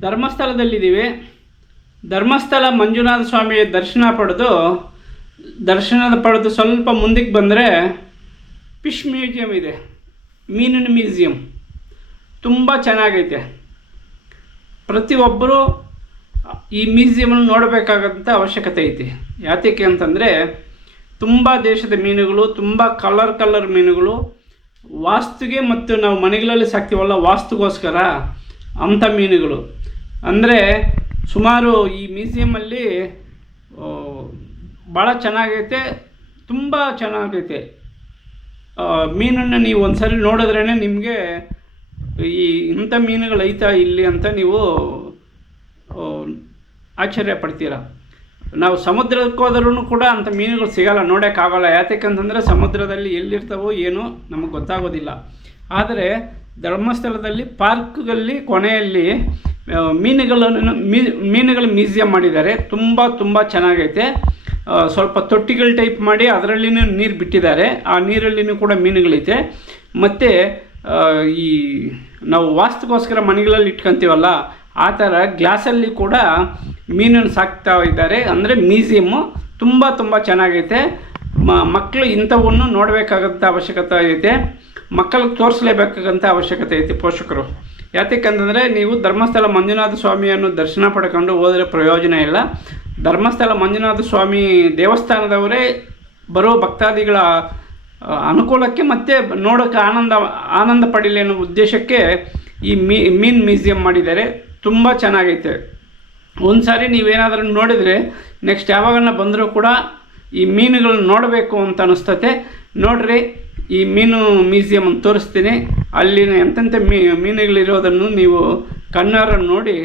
ಧರ್ಮಸ್ಥಳದಲ್ಲಿದ್ದೀವಿ. ಧರ್ಮಸ್ಥಳ ಮಂಜುನಾಥ ಸ್ವಾಮಿಯ ದರ್ಶನ ಪಡೆದು ದರ್ಶನ ಪಡೆದು ಸ್ವಲ್ಪ ಮುಂದಕ್ಕೆ ಬಂದರೆ ಫಿಶ್ ಮ್ಯೂಸಿಯಂ ಇದೆ. ಮೀನಿನ ಮ್ಯೂಸಿಯಂ. ತುಂಬ ಚೆನ್ನಾಗೈತೆ. ಪ್ರತಿಯೊಬ್ಬರೂ ಈ ಮ್ಯೂಸಿಯಮನ್ನು ನೋಡಬೇಕಾದಂಥ ಅವಶ್ಯಕತೆ ಐತಿ. ಯಾತಕ್ಕೆ ಅಂತಂದರೆ ತುಂಬ ದೇಶದ ಮೀನುಗಳು, ತುಂಬ ಕಲರ್ ಕಲರ್ ಮೀನುಗಳು, ವಾಸ್ತುಗೆ ಮತ್ತು ನಾವು ಮನೆಗಳಲ್ಲಿ ಸಾಕ್ತೀವಲ್ಲ, ವಾಸ್ತುಗೋಸ್ಕರ ಅಂಥ ಮೀನುಗಳು. ಅಂದರೆ ಸುಮಾರು ಈ ಮ್ಯೂಸಿಯಮ್ಮಲ್ಲಿ ಭಾಳ ಚೆನ್ನಾಗೈತೆ, ತುಂಬ ಚೆನ್ನಾಗೈತೆ. ಮೀನನ್ನು ನೀವು ಒಂದ್ಸರಿ ನೋಡಿದ್ರೇ ನಿಮಗೆ ಈ ಇಂಥ ಮೀನುಗಳು ಐತಾ ಇಲ್ಲಿ ಅಂತ ನೀವು ಆಶ್ಚರ್ಯ ಪಡ್ತೀರ. ನಾವು ಸಮುದ್ರಕ್ಕೆ ಹೋದ್ರೂ ಕೂಡ ಅಂಥ ಮೀನುಗಳು ಸಿಗಲ್ಲ ನೋಡೋಕ್ಕಾಗಲ್ಲ ಯಾತಕ್ಕಂತಂದರೆ ಸಮುದ್ರದಲ್ಲಿ ಎಲ್ಲಿರ್ತವೋ ಏನೋ ನಮಗೆ ಗೊತ್ತಾಗೋದಿಲ್ಲ. ಆದರೆ ಧರ್ಮಸ್ಥಳದಲ್ಲಿ ಪಾರ್ಕ್ಗಳಲ್ಲಿ, ಕೊನೆಯಲ್ಲಿ ಮೀನುಗಳನ್ನು, ಮೀ, ಮೀನುಗಳ ಮ್ಯೂಸಿಯಂ ಮಾಡಿದ್ದಾರೆ. ತುಂಬ ತುಂಬ ಚೆನ್ನಾಗೈತೆ. ಸ್ವಲ್ಪ ತೊಟ್ಟಿಗಳ ಟೈಪ್ ಮಾಡಿ ಅದರಲ್ಲಿನೂ ನೀರು ಬಿಟ್ಟಿದ್ದಾರೆ. ಆ ನೀರಲ್ಲಿನೂ ಕೂಡ ಮೀನುಗಳೈತೆ. ಮತ್ತು ಈ ನಾವು ವಾಸ್ತುಗೋಸ್ಕರ ಮನೆಗಳಲ್ಲಿ ಇಟ್ಕೊತೀವಲ್ಲ, ಆ ಥರ ಗ್ಲಾಸಲ್ಲಿ ಕೂಡ ಮೀನನ್ನು ಸಾಕ್ತಾ ಇದ್ದಾರೆ. ಅಂದರೆ ಮ್ಯೂಸಿಯಮ್ಮು ತುಂಬ ತುಂಬ ಚೆನ್ನಾಗೈತೆ. ಮಕ್ಕಳು ಇಂಥವನ್ನು ನೋಡಬೇಕಾಗಂಥ ಅವಶ್ಯಕತೆ ಐತೆ. ಮಕ್ಕಳಿಗೆ ತೋರಿಸಲೇಬೇಕಾದಂಥ ಅವಶ್ಯಕತೆ ಐತಿ ಪೋಷಕರು. ಯಾತಕ್ಕಂತಂದರೆ ನೀವು ಧರ್ಮಸ್ಥಳ ಮಂಜುನಾಥ ಸ್ವಾಮಿಯನ್ನು ದರ್ಶನ ಪಡ್ಕೊಂಡು ಹೋದರೆ ಪ್ರಯೋಜನ ಇಲ್ಲ. ಧರ್ಮಸ್ಥಳ ಮಂಜುನಾಥ ಸ್ವಾಮಿ ದೇವಸ್ಥಾನದವರೇ ಬರೋ ಭಕ್ತಾದಿಗಳ ಅನುಕೂಲಕ್ಕೆ ಮತ್ತು ನೋಡೋಕ್ಕೆ ಆನಂದ ಆನಂದ ಪಡೀಲಿ ಅನ್ನೋ ಉದ್ದೇಶಕ್ಕೆ ಈ ಮೀ, ಮೀನ್ ಮ್ಯೂಸಿಯಂ ಮಾಡಿದ್ದಾರೆ. ತುಂಬ ಚೆನ್ನಾಗೈತೆ. ಒಂದು ಸಾರಿ ನೀವೇನಾದರೂ ನೋಡಿದರೆ ನೆಕ್ಸ್ಟ್ ಯಾವಾಗನ್ನ ಬಂದರೂ ಕೂಡ ಈ ಮೀನುಗಳನ್ನ ನೋಡಬೇಕು ಅಂತ ಅನಿಸ್ತತೆ. ನೋಡ್ರಿ ಈ ಮೀನು ಮ್ಯೂಸಿಯಮ್ ತೋರಿಸ್ತೀನಿ. ಅಲ್ಲಿನ ಎಂತೆಂಥ ಮೀ, ಮೀನುಗಳಿರೋದನ್ನು ನೀವು ಕಣ್ಣಾರ ನೋಡಿ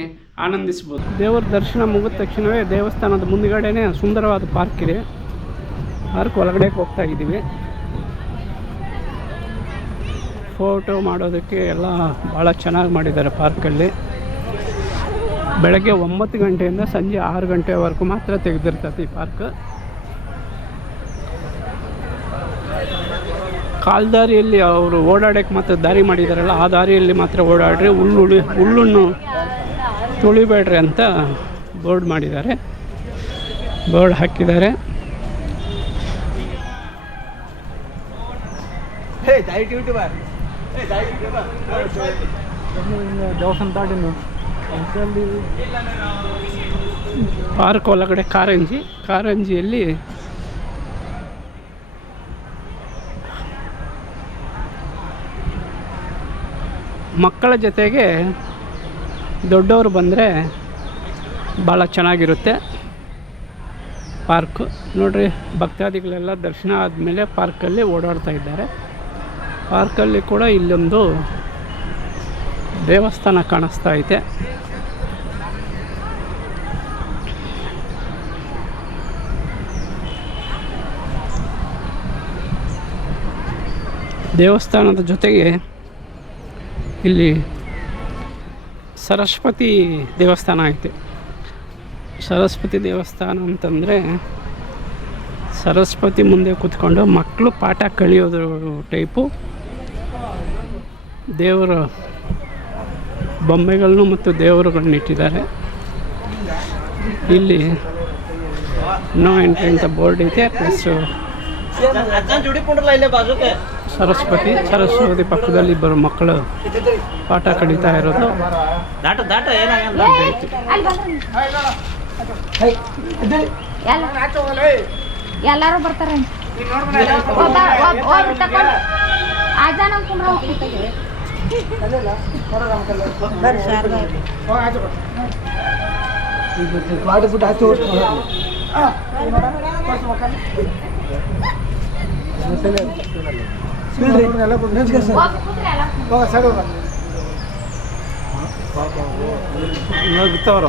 ಆನಂದಿಸ್ಬೋದು ದೇವರ ದರ್ಶನ ಮುಗಿದ ತಕ್ಷಣವೇ ದೇವಸ್ಥಾನದ ಮುಂದುಗಡೆನೇ ಸುಂದರವಾದ ಪಾರ್ಕ್ ಇದೆ. ಪಾರ್ಕ್ ಒಳಗಡೆ ಹೋಗ್ತಾ ಇದ್ದೀವಿ. ಫೋಟೋ ಮಾಡೋದಕ್ಕೆ ಎಲ್ಲ ಭಾಳ ಚೆನ್ನಾಗಿ ಮಾಡಿದ್ದಾರೆ ಪಾರ್ಕಲ್ಲಿ. ಬೆಳಗ್ಗೆ ಒಂಬತ್ತು ಗಂಟೆಯಿಂದ ಸಂಜೆ ಆರು ಗಂಟೆವರೆಗೂ ಮಾತ್ರ ತೆಗೆದಿರ್ತದೆ ಈ ಪಾರ್ಕ್. ಕಾಲ್ದಾರಿಯಲ್ಲಿ ಅವರು ಓಡಾಡೋಕ್ಕೆ ಮಾತ್ರ ದಾರಿ ಮಾಡಿದಾರಲ್ಲ ಆ ದಾರಿಯಲ್ಲಿ ಮಾತ್ರ ಓಡಾಡ್ರಿ ಹುಲ್ಲು ಉಳಿ ಹುಲ್ಲನ್ನು ತುಳಿಬೇಡ್ರಿ ಅಂತ ಬೋರ್ಡ್ ಮಾಡಿದ್ದಾರೆ. ಬೋರ್ಡ್ ಹಾಕಿದ್ದಾರೆ. ಪಾರ್ಕ್ ಒಳಗಡೆ ಕಾರಂಜಿ ಕಾರಂಜಿಯಲ್ಲಿ ಮಕ್ಕಳ ಜೊತೆಗೆ ದೊಡ್ಡವರು ಬಂದರೆ ಭಾಳ ಚೆನ್ನಾಗಿರುತ್ತೆ. ಪಾರ್ಕು ನೋಡಿರಿ, ಭಕ್ತಾದಿಗಳೆಲ್ಲ ದರ್ಶನ ಆದಮೇಲೆ ಪಾರ್ಕಲ್ಲಿ ಓಡಾಡ್ತಾ ಇದ್ದಾರೆ. ಪಾರ್ಕಲ್ಲಿ ಕೂಡ ಇಲ್ಲೊಂದು ದೇವಸ್ಥಾನ ಕಾಣಿಸ್ತಾ ಐತೆ. ದೇವಸ್ಥಾನದ ಜೊತೆಗೆ ಇಲ್ಲಿ ಸರಸ್ವತಿ ದೇವಸ್ಥಾನ ಐತೆ. ಸರಸ್ವತಿ ದೇವಸ್ಥಾನ ಅಂತಂದರೆ ಸರಸ್ವತಿ ಮುಂದೆ ಕೂತ್ಕೊಂಡು ಮಕ್ಕಳು ಪಾಠ ಕಲಿಯೋದು ಟೈಪು. ದೇವರ ಬೊಂಬೆಗಳನ್ನು ಮತ್ತು ದೇವರುಗಳನ್ನ ಇಟ್ಟಿದ್ದಾರೆ. ಇಲ್ಲಿ ನೋ ಎಂಟ್ರಿ ಅಂತ ಬೋರ್ಡ್ ಐತೆ ಪ್ಲಸ್ ಸರಸ್ವತಿ ಸರಸ್ವತಿ ಪಕ್ಕದಲ್ಲಿ ಇಬ್ಬರು ಮಕ್ಕಳು ಪಾಠ ಕಲಿತಾ ಇರೋದು. ಎಲ್ಲಾರು ಬರ್ತಾರ. ಒಬ್ಬ ನಗ್ತಾವ್ರ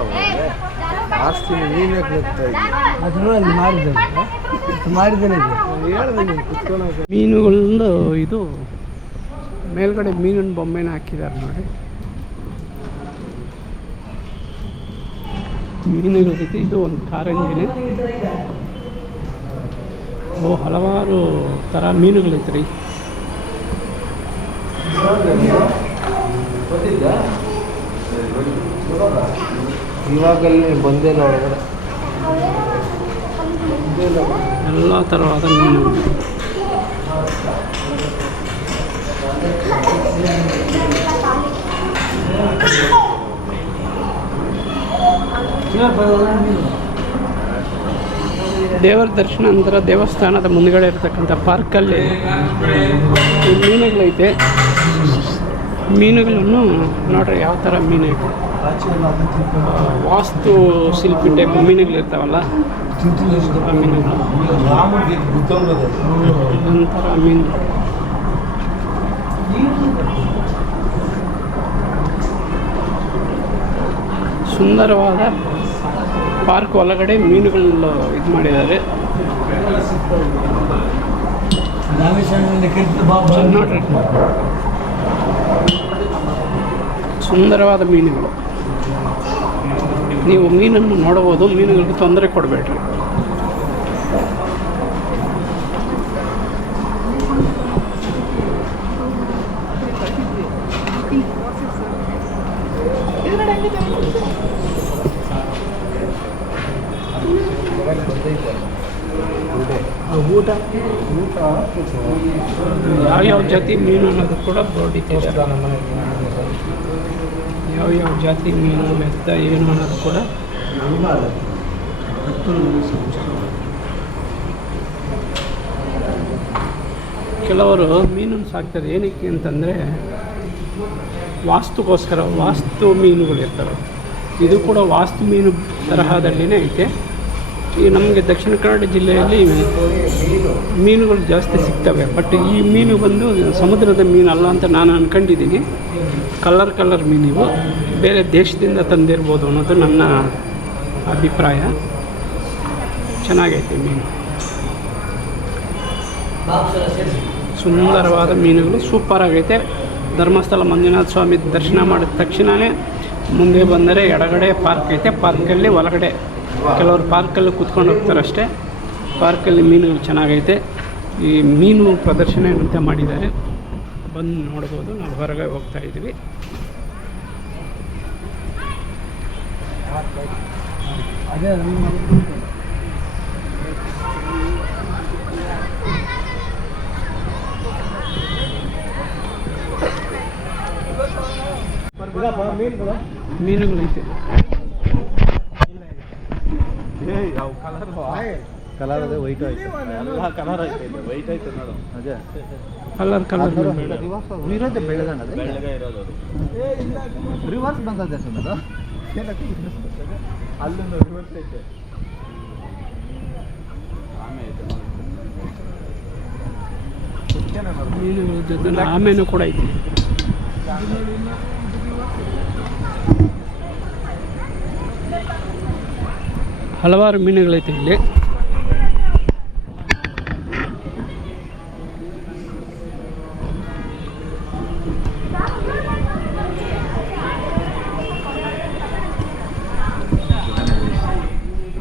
ಆಸ್ತಿ ಅದನ್ನು ಅಲ್ಲಿ ಮಾಡಿದ್ದೇನೆ. ಮಾಡಿದ್ದೇನೆ ಮೀನುಗಳದ್ದು ಇದು. ಮೇಲ್ಗಡೆ ಮೀನಿನ ಬೊಮ್ಮೆನ ಹಾಕಿದ್ದಾರೆ ನೋಡಿ. ಮೀನುಗಳ ಜೊತೆ ಇದು ಒಂದು ಕಾರಂಜಿನೇ. ಓ ಹಲವಾರು ಥರ ಮೀನುಗಳೈತೆ ರೀ ಇವಾಗಲ್ಲಿ ಬಂದೇ ಇಲ್ಲ ಎಲ್ಲ ಥರವಾದ ಮೀನುಗಳು ದೇವರ ದರ್ಶನ ನಂತರ ದೇವಸ್ಥಾನದ ಮುಂದ್ಗಡೆ ಇರತಕ್ಕಂಥ ಪಾರ್ಕಲ್ಲಿ ಮೀನುಗಳೈತೆ. ಮೀನುಗಳನ್ನು ನೋಡ್ರಿ ಯಾವ ಥರ ಮೀನು ವಾಸ್ತು ಶಿಲ್ಪಿ ಟೈಪ್ ಮೀನುಗಳಿರ್ತಾವಲ್ಲ ಆ ಮೀನುಗಳು. ಒಂಥರ ಮೀನು. ಸುಂದರವಾದ ಪಾರ್ಕ್ ಒಳಗಡೆ ಮೀನುಗಳು ಇದು ಮಾಡಿದ್ದಾರೆ. ನೋಡ್ರಿ. ಸುಂದರವಾದ ಮೀನುಗಳು. ನೀವು ಮೀನನ್ನು ನೋಡಬಹುದು ಮೀನುಗಳಿಗೆ ತೊಂದರೆ ಕೊಡಬೇಡ್ರಿ ಊಟ ಊಟ ಯಾವ್ಯಾವ ಜಾತಿ ಮೀನು ಅನ್ನೋದು ಕೂಡ ಬೋರ್ಡ್ ಇಟ್ಟಿದ್ದಾರೆ ಯಾವ ಜಾತಿ ಮೀನು ಮೆತ್ತ ಏನು ಅನ್ನೋದು ಕೂಡ ಕೆಲವರು ಮೀನನ್ನು ಸಾಕ್ತಾರೆ. ಏನಕ್ಕೆ ಅಂತಂದರೆ ವಾಸ್ತುಗೋಸ್ಕರ, ವಾಸ್ತು ಮೀನುಗಳು ಇರ್ತವೆ ಇದು ಕೂಡ ವಾಸ್ತು ಮೀನು ತರಹದಲ್ಲಿನೇ ಐತೆ. ಈ ನಮಗೆ ದಕ್ಷಿಣ ಕನ್ನಡ ಜಿಲ್ಲೆಯಲ್ಲಿ ಮೀನುಗಳು ಜಾಸ್ತಿ ಸಿಗ್ತವೆ. ಬಟ್ ಈ ಮೀನು ಬಂದು ಸಮುದ್ರದ ಮೀನು ಅಲ್ಲ ಅಂತ ನಾನು ಅಂದ್ಕೊಂಡಿದ್ದೀನಿ ಕಲರ್ ಕಲರ್ ಇವು. ಬೇರೆ ದೇಶದಿಂದ ತಂದಿರ್ಬೋದು ಅನ್ನೋದು ನನ್ನ ಅಭಿಪ್ರಾಯ. ಚೆನ್ನಾಗೈತೆ ಮೀನು. ಸುಂದರವಾದ ಮೀನುಗಳು ಸೂಪರ್ ಆಗೈತೆ. ಧರ್ಮಸ್ಥಳ ಮಂಜುನಾಥ ಸ್ವಾಮಿ ದರ್ಶನ ಮಾಡಿದ ತಕ್ಷಣವೇ ಮುಂದೆ ಬಂದರೆ ಎಡಗಡೆ ಪಾರ್ಕ್ ಐತೆ. ಪಾರ್ಕಲ್ಲಿ ಒಳಗಡೆ ಕೆಲವರು ಪಾರ್ಕಲ್ಲಿ ಕುತ್ಕೊಂಡು ಹೋಗ್ತಾರೆ ಅಷ್ಟೇ. ಪಾರ್ಕಲ್ಲಿ ಮೀನುಗಳು ಚೆನ್ನಾಗೈತೆ. ಈ ಮೀನು ಪ್ರದರ್ಶನ ಅಂತ ಮಾಡಿದ್ದಾರೆ. ಬಂದು ನೋಡ್ಬೋದು. ನಾವು ಹೊರಗೆ ಹೋಗ್ತಾ ಇದ್ದೀವಿ. ಅದೇ ಮೀನುಗಳೈತೆ. ಕಲರ್ ಅದೇ ವೈಟ್ ಆಯ್ತು. ಎಲ್ಲ ಕಲರ್ ಐತೆ ವೈಟ್ ಆಯ್ತು ನೋಡು. ಅದೇ. ಕಲರ್ ಕಲರ್ ಇರೋದೇ. ಬೆಳೆದಣ್ಣ ಬೆಳಗ್ಗೆ ಇರೋದು ರಿವರ್ಸ್ ಬಂದದೆ ಸರ್ ಅದು? ಅಲ್ಲಿಂದ ರಿವರ್ಸ್ ಐತೆ. ಆಮೇಲೆ ಕೂಡ ಐತೆ. ಹಲವಾರು ಮೀನುಗಳೈತೆ ಇಲ್ಲಿ.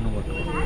ಲೋಕಿಗೆ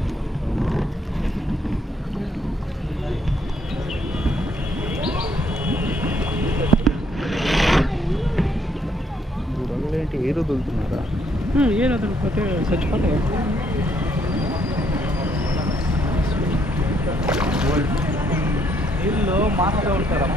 ಇರೋದು ಅಂತನಾರ ಹ್ಞೂ ಏನಾದರೂ ಪತ್ತೆ ಸಚ್ ಪತ್ತೆ ಇಲ್ಲೋ ಮಾತಾಡ್ತಾರೆ